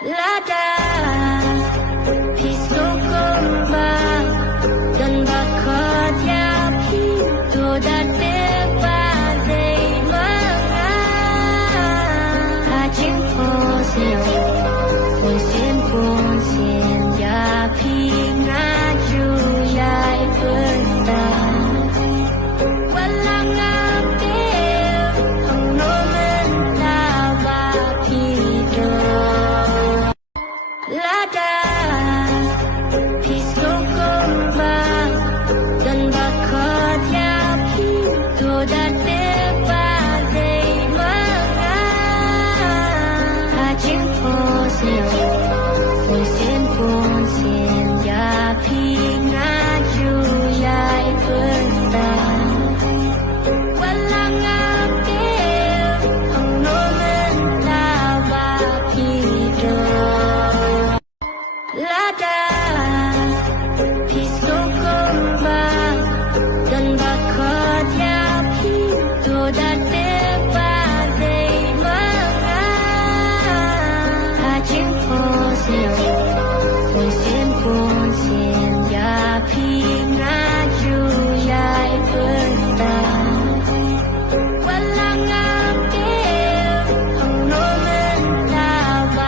Lada Pisu kumbang Dan bakhotnya Pintu dati badai mengang Hajing posio Punsin punsin Ya pingaju Yai bentang Walang ambil Hongno mentah Bapido Lada